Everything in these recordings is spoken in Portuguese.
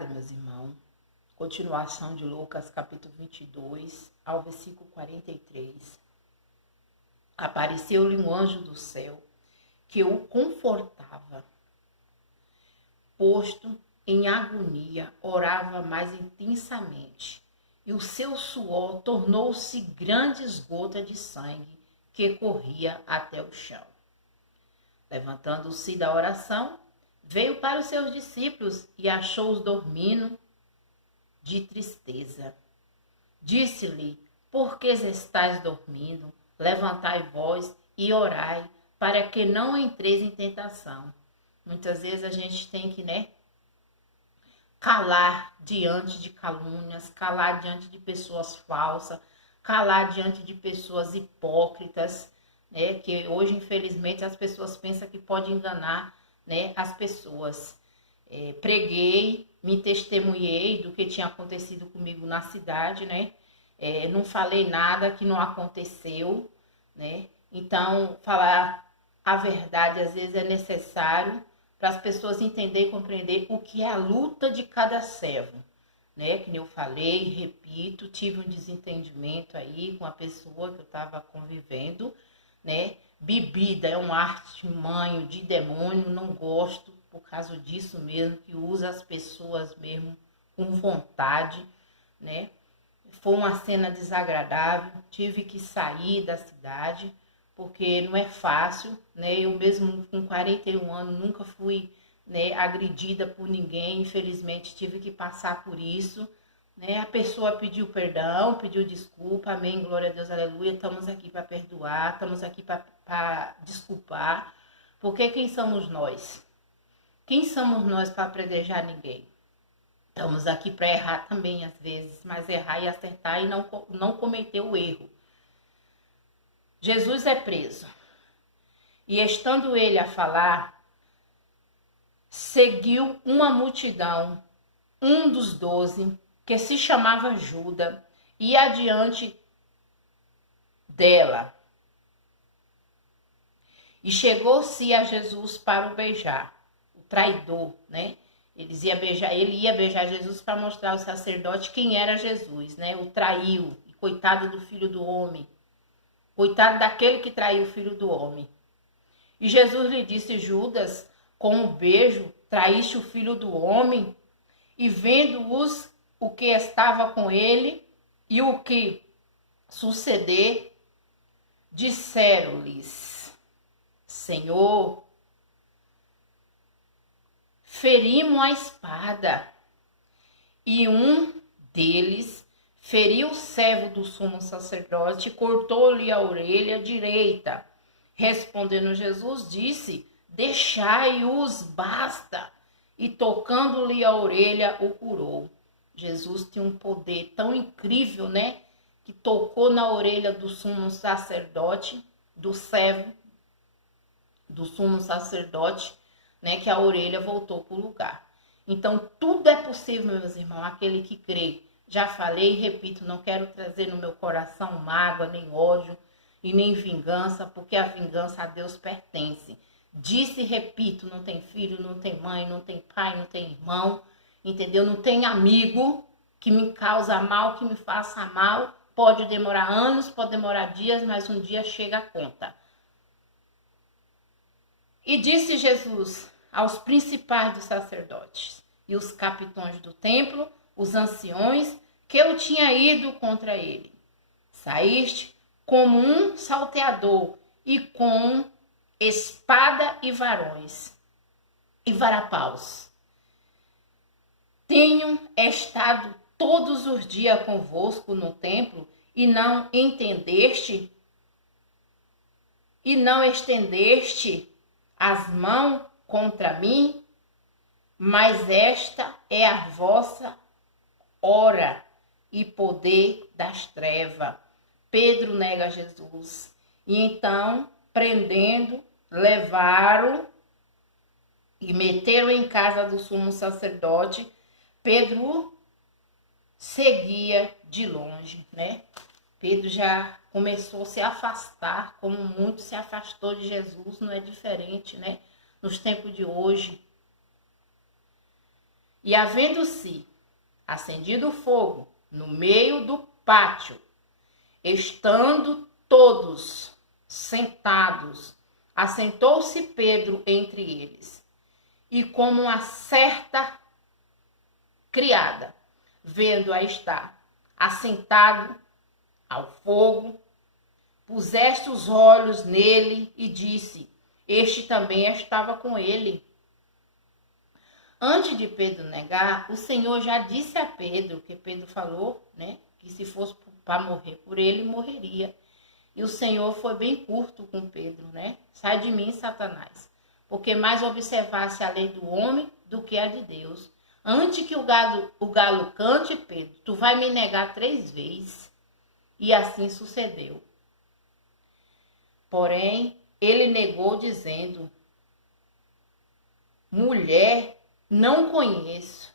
Meus irmãos, continuação de Lucas capítulo 22 ao versículo 43. Apareceu-lhe um anjo do céu que o confortava. Posto em agonia, orava mais intensamente, e o seu suor tornou-se grandes gotas de sangue que corria até o chão. Levantando-se da oração, veio para os seus discípulos e achou-os dormindo de tristeza. Disse-lhe: por que estáis dormindo? Levantai vós e orai, para que não entreis em tentação. Muitas vezes a gente tem que, calar diante de calúnias, calar diante de pessoas falsas, calar diante de pessoas hipócritas, que hoje, infelizmente, as pessoas pensam que pode enganar, as pessoas. Preguei, me testemunhei do que tinha acontecido comigo na cidade, não falei nada que não aconteceu, Então, falar a verdade às vezes é necessário para as pessoas entenderem e compreender o que é a luta de cada servo, Que nem eu falei, repito, tive um desentendimento aí com a pessoa que eu estava convivendo, Bebida é um artimanho de demônio, não gosto por causa disso mesmo, que usa as pessoas mesmo com vontade, Foi uma cena desagradável, tive que sair da cidade, porque não é fácil, Eu mesmo com 41 anos nunca fui, agredida por ninguém, infelizmente tive que passar por isso, A pessoa pediu perdão, pediu desculpa, amém, glória a Deus, aleluia, estamos aqui para perdoar, estamos aqui para desculpar, porque quem somos nós? Quem somos nós para apedrejar ninguém? Estamos aqui para errar também às vezes, mas errar e acertar e não cometer o erro. Jesus é preso. E estando ele a falar, seguiu uma multidão, um dos 12, que se chamava Judas, e adiante dela. E chegou-se a Jesus para o beijar, o traidor, Ele ia beijar Jesus para mostrar ao sacerdote quem era Jesus, O traiu, e coitado do filho do homem. Coitado daquele que traiu o filho do homem. E Jesus lhe disse: Judas, com um beijo traíste o filho do homem? E vendo-os o que estava com ele e o que suceder, disseram-lhes: Senhor, ferimos a espada. E um deles feriu o servo do sumo sacerdote e cortou-lhe a orelha direita. Respondendo Jesus, disse: deixai-os, basta. E tocando-lhe a orelha, o curou. Jesus tinha um poder tão incrível, que tocou na orelha do sumo sacerdote, do servo do sumo sacerdote, que a orelha voltou para o lugar. Então, tudo é possível, meus irmãos, aquele que crê. Já falei e repito, não quero trazer no meu coração mágoa, nem ódio e nem vingança, porque a vingança a Deus pertence. Disse e repito, não tem filho, não tem mãe, não tem pai, não tem irmão, entendeu? Não tem amigo que me causa mal, que me faça mal. Pode demorar anos, pode demorar dias, mas um dia chega a conta. E disse Jesus aos principais dos sacerdotes e os capitães do templo, os anciões, que eu tinha ido contra ele. Saíste como um salteador e com espada e varões e varapaus. Tenho estado todos os dias convosco no templo e não entendeste e não estendeste as mãos contra mim, mas esta é a vossa hora e poder das trevas. Pedro nega Jesus. E então, prendendo, levaram e meteram em casa do sumo sacerdote. Pedro seguia de longe, Pedro já começou a se afastar, como muito se afastou de Jesus, não é diferente, nos tempos de hoje. E havendo-se acendido o fogo no meio do pátio, estando todos sentados, assentou-se Pedro entre eles. E como uma certa criada, vendo-a estar assentado ao fogo, puseste os olhos nele e disse: este também estava com ele. Antes de Pedro negar, o Senhor já disse a Pedro, que Pedro falou, né, que se fosse para morrer por ele, morreria. E o Senhor foi bem curto com Pedro, né? Sai de mim, Satanás, porque mais observasse a lei do homem do que a de Deus. Antes que o galo cante, Pedro, tu vai me negar 3 vezes. E assim sucedeu. Porém, ele negou, dizendo: mulher, não conheço.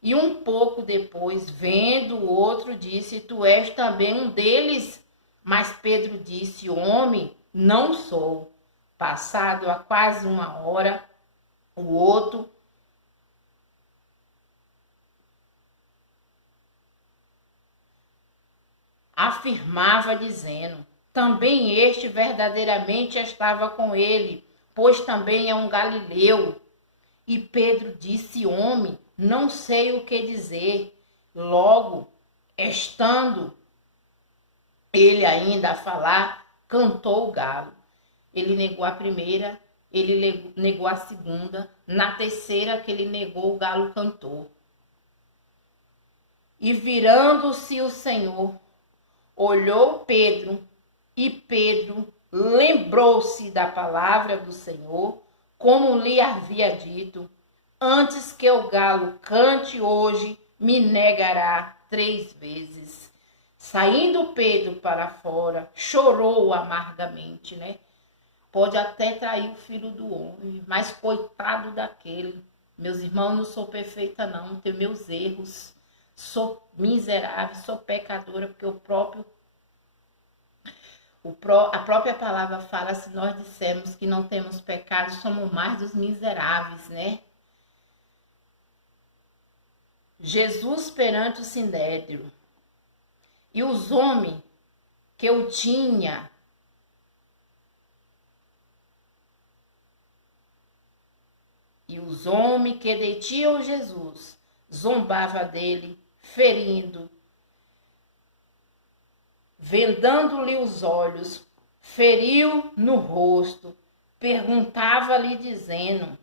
E um pouco depois, vendo o outro, disse: tu és também um deles. Mas Pedro disse: homem, não sou. Passado há quase 1 hora, o outro afirmava, dizendo: também este verdadeiramente estava com ele, pois também é um galileu. E Pedro disse: homem, não sei o que dizer. Logo, estando ele ainda a falar, cantou o galo. Ele negou a primeira, ele negou a segunda. Na terceira que ele negou, o galo cantou. E virando-se o Senhor, olhou Pedro, e Pedro lembrou-se da palavra do Senhor, como lhe havia dito: antes que o galo cante hoje, me negará 3 vezes. Saindo Pedro para fora, chorou amargamente, né? Pode até trair o filho do homem, mas coitado daquele. Meus irmãos, não sou perfeita não, tenho meus erros. Sou miserável, sou pecadora, porque a própria palavra fala: se nós dissermos que não temos pecado, somos mais dos miseráveis, né? Jesus perante o Sinédrio. E os homens que eu tinha e os homens que detiam Jesus zombava dele, ferindo, vendando-lhe os olhos, feriu no rosto, perguntava-lhe dizendo: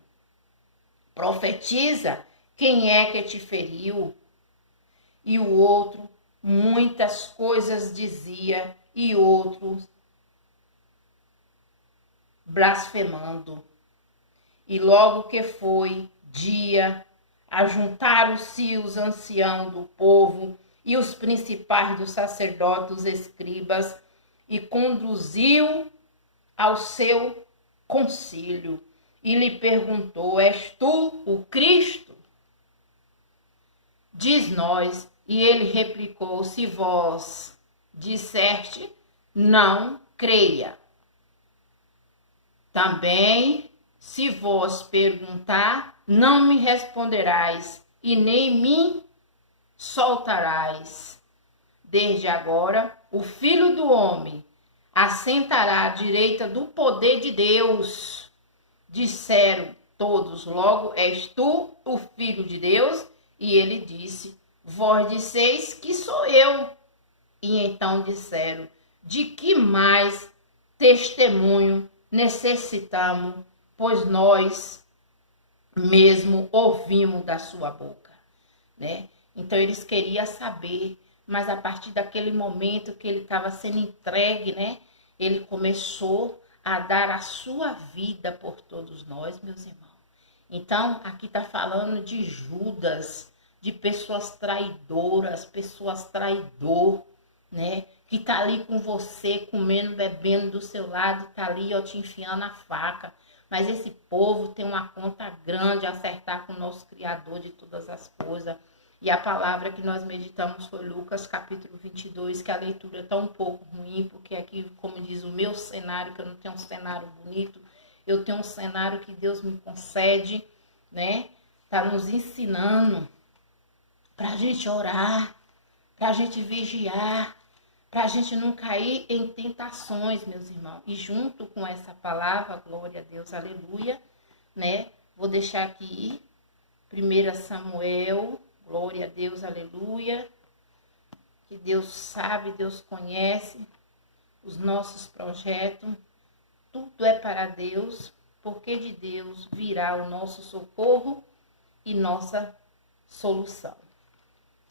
profetiza, quem é que te feriu? E o outro muitas coisas dizia, e outros blasfemando. E logo que foi dia, ajuntaram-se os anciãos do povo e os principais dos sacerdotes, os escribas, e conduziu ao seu concílio e lhe perguntou: és tu o Cristo? Diz nós. E ele replicou: se vós disseste, não creia. Também, se vós perguntar, não me responderás, e nem me soltarás. Desde agora, o Filho do Homem assentará à direita do poder de Deus. Disseram todos logo: és tu o Filho de Deus? E ele disse: vós disseis que sou eu. E então disseram: de que mais testemunho necessitamos, pois nós mesmo ouvimos da sua boca, né? Então eles queriam saber, mas a partir daquele momento que ele estava sendo entregue, né? Ele começou a dar a sua vida por todos nós, meus irmãos. Então, aqui está falando de Judas, de pessoas traidoras, pessoas traidor, né? Que tá ali com você, comendo, bebendo do seu lado, tá ali, ó, te enfiando a faca. Mas esse povo tem uma conta grande a acertar com o nosso Criador de todas as coisas. E a palavra que nós meditamos foi Lucas capítulo 22, que a leitura está um pouco ruim, porque aqui, como diz o meu cenário, que eu não tenho um cenário bonito, eu tenho um cenário que Deus me concede, né? está nos ensinando para a gente orar, para a gente vigiar, para a gente não cair em tentações, meus irmãos. E junto com essa palavra, glória a Deus, aleluia, né? Vou deixar aqui 1 Samuel, glória a Deus, aleluia. Que Deus sabe, Deus conhece os nossos projetos. Tudo é para Deus, porque de Deus virá o nosso socorro e nossa solução.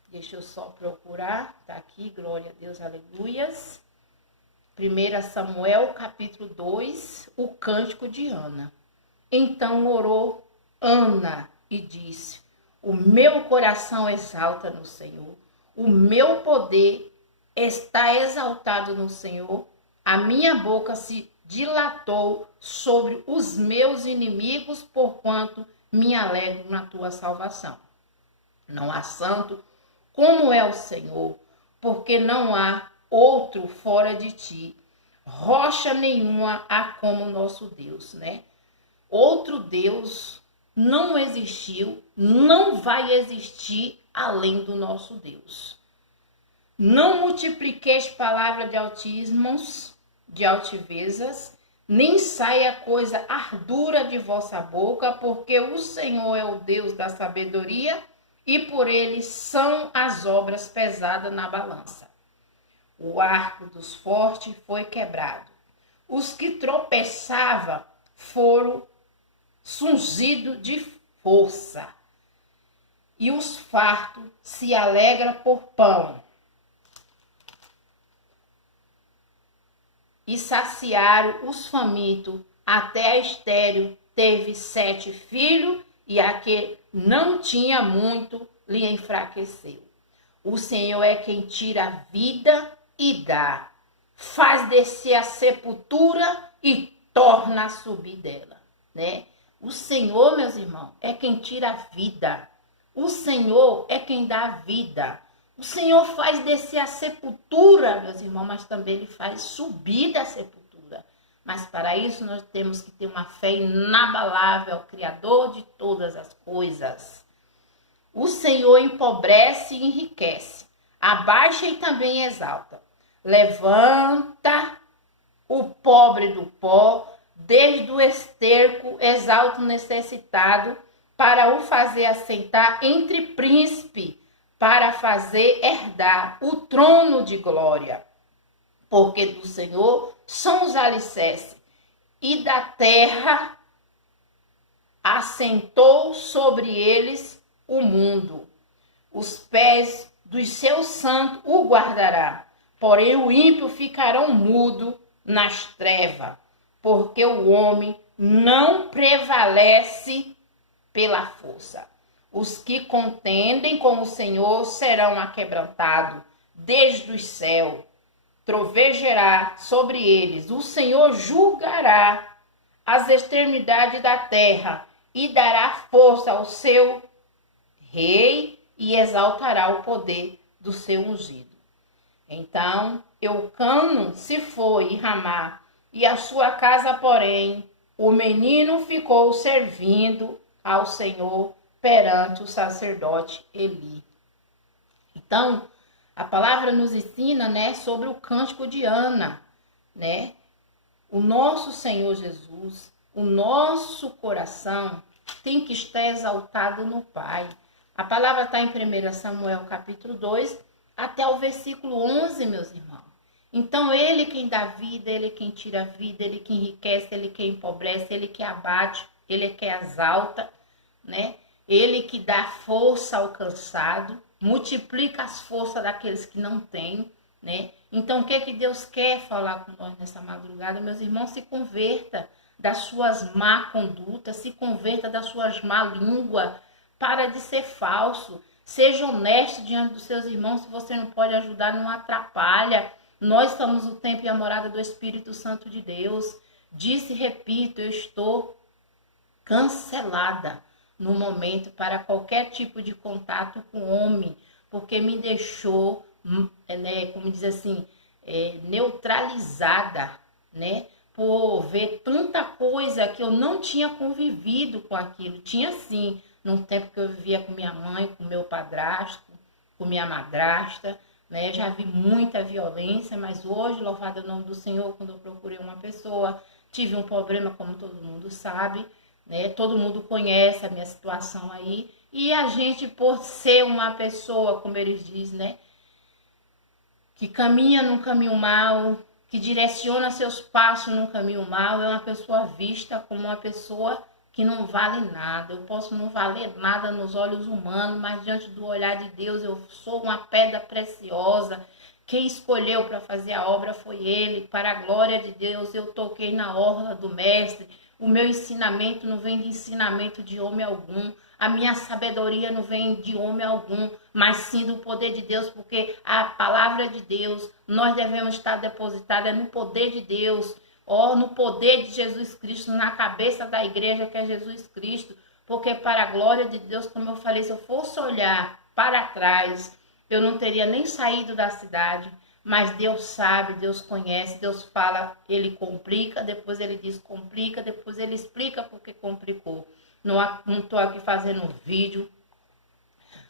Deixa eu só procurar, tá aqui, glória a Deus, aleluias. 1 Samuel, capítulo 2, o cântico de Ana. Então orou Ana e disse: o meu coração exalta no Senhor, o meu poder está exaltado no Senhor, a minha boca se dilatou sobre os meus inimigos, porquanto me alegro na tua salvação. Não há santo como é o Senhor, porque não há outro fora de ti. Rocha nenhuma há como nosso Deus, né? Outro Deus não existiu, não vai existir além do nosso Deus. Não multipliqueis palavra de altismos, de altivezas, nem saia coisa ardura de vossa boca, porque o Senhor é o Deus da sabedoria, e por ele são as obras pesadas na balança. O arco dos fortes foi quebrado. Os que tropeçavam foram sunzidos de força. E os fartos se alegram por pão. E saciaram os famintos, até a estéril teve 7 filhos, e a que não tinha muito lhe enfraqueceu. O Senhor é quem tira a vida e dá, faz descer a sepultura e torna a subir dela, né? O Senhor, meus irmãos, é quem tira a vida. O Senhor é quem dá a vida. O Senhor faz descer a sepultura, meus irmãos, mas também Ele faz subir da sepultura. Mas para isso nós temos que ter uma fé inabalável ao Criador de todas as coisas. O Senhor empobrece e enriquece, abaixa e também exalta. Levanta o pobre do pó, desde o esterco exalta o necessitado, para o fazer assentar entre príncipes, para fazer herdar o trono de glória. Porque do Senhor são os alicerces, e da terra assentou sobre eles o mundo. Os pés dos seus santos o guardará, porém o ímpio ficará mudo nas trevas, porque o homem não prevalece pela força. Os que contendem com o Senhor serão aquebrantados desde os céus. Trovejará sobre eles. O Senhor julgará as extremidades da terra e dará força ao seu rei e exaltará o poder do seu ungido. Então, Eucano se foi em Ramá, e a sua casa, porém, o menino ficou servindo ao Senhor perante o sacerdote Eli. Então, a palavra nos ensina, né, sobre o cântico de Ana, né? O nosso Senhor Jesus, o nosso coração tem que estar exaltado no Pai. A palavra está em 1 Samuel capítulo 2, até o versículo 11, meus irmãos. Então, Ele quem dá vida, Ele quem tira a vida, Ele que enriquece, Ele que empobrece, Ele que abate, Ele que exalta, né? Ele que dá força ao cansado, multiplica as forças daqueles que não têm, né? Então, o que Deus quer falar com nós nessa madrugada? Meus irmãos, se converta das suas má condutas, se converta das suas má línguas, para de ser falso, seja honesto diante dos seus irmãos. Se você não pode ajudar, não atrapalha. Nós estamos no tempo e a morada do Espírito Santo de Deus. Disse e repito, eu estou cancelada no momento para qualquer tipo de contato com o homem, porque me deixou, né, como diz assim, neutralizada, né, por ver tanta coisa que eu não tinha convivido com aquilo. Tinha sim, num tempo que eu vivia com minha mãe, com meu padrasto, com minha madrasta, né? Eu já vi muita violência, mas hoje, louvado é o nome do Senhor, quando eu procurei uma pessoa, tive um problema, como todo mundo sabe, né? Todo mundo conhece a minha situação aí, e a gente, por ser uma pessoa, como eles dizem, né? Que caminha num caminho mau, que direciona seus passos num caminho mau, é uma pessoa vista como uma pessoa que não vale nada. Eu posso não valer nada nos olhos humanos, mas diante do olhar de Deus eu sou uma pedra preciosa. Quem escolheu para fazer a obra foi Ele. Para a glória de Deus, eu toquei na orla do Mestre. O meu ensinamento não vem de ensinamento de homem algum. A minha sabedoria não vem de homem algum, mas sim do poder de Deus, porque a palavra de Deus, nós devemos estar depositada no poder de Deus, no poder de Jesus Cristo, na cabeça da igreja que é Jesus Cristo, porque para a glória de Deus, como eu falei, se eu fosse olhar para trás, eu não teria nem saído da cidade, mas Deus sabe, Deus conhece, Deus fala, Ele complica, depois Ele diz complica, depois Ele explica porque complicou. Não estou aqui fazendo vídeo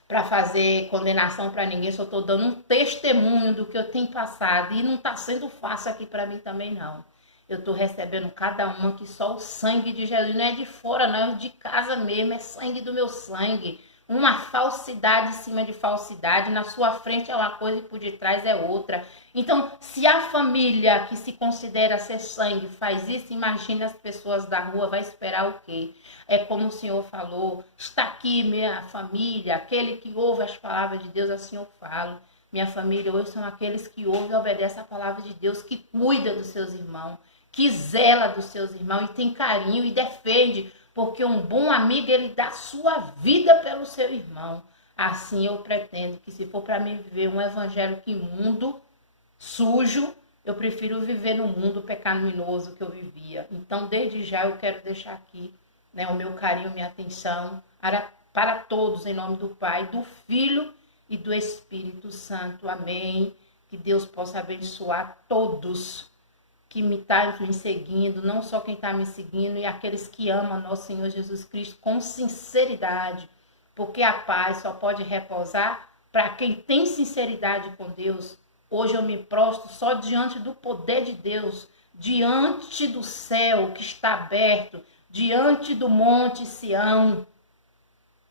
para fazer condenação para ninguém, só estou dando um testemunho do que eu tenho passado. E não está sendo fácil aqui para mim também, não. Eu estou recebendo cada uma que só o sangue de Jesus, não é de fora, não, é de casa mesmo, é sangue do meu sangue. Uma falsidade em cima de falsidade, na sua frente é uma coisa e por detrás é outra. Então, se a família que se considera ser sangue faz isso, imagina as pessoas da rua, vai esperar o quê? É como o Senhor falou, está aqui minha família, aquele que ouve as palavras de Deus, assim eu falo. Minha família hoje são aqueles que ouvem e obedecem a palavra de Deus, que cuida dos seus irmãos, que zela dos seus irmãos e tem carinho e defende, porque um bom amigo, ele dá sua vida pelo seu irmão. Assim eu pretendo que, se for para mim viver um evangelho que imundo, sujo, eu prefiro viver no mundo pecaminoso que eu vivia. Então, desde já, eu quero deixar aqui, né, o meu carinho, minha atenção para todos, em nome do Pai, do Filho e do Espírito Santo. Amém. Que Deus possa abençoar todos que está me seguindo, não só quem está me seguindo, e aqueles que amam nosso Senhor Jesus Cristo com sinceridade, porque a paz só pode repousar para quem tem sinceridade com Deus. Hoje eu me prostro só diante do poder de Deus, diante do céu que está aberto, diante do monte Sião,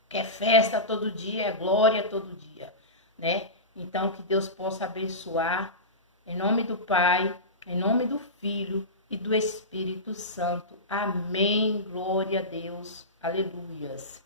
que é festa todo dia, é glória todo dia, né? Então, que Deus possa abençoar, em nome do Pai, em nome do Filho e do Espírito Santo. Amém. Glória a Deus. Aleluias.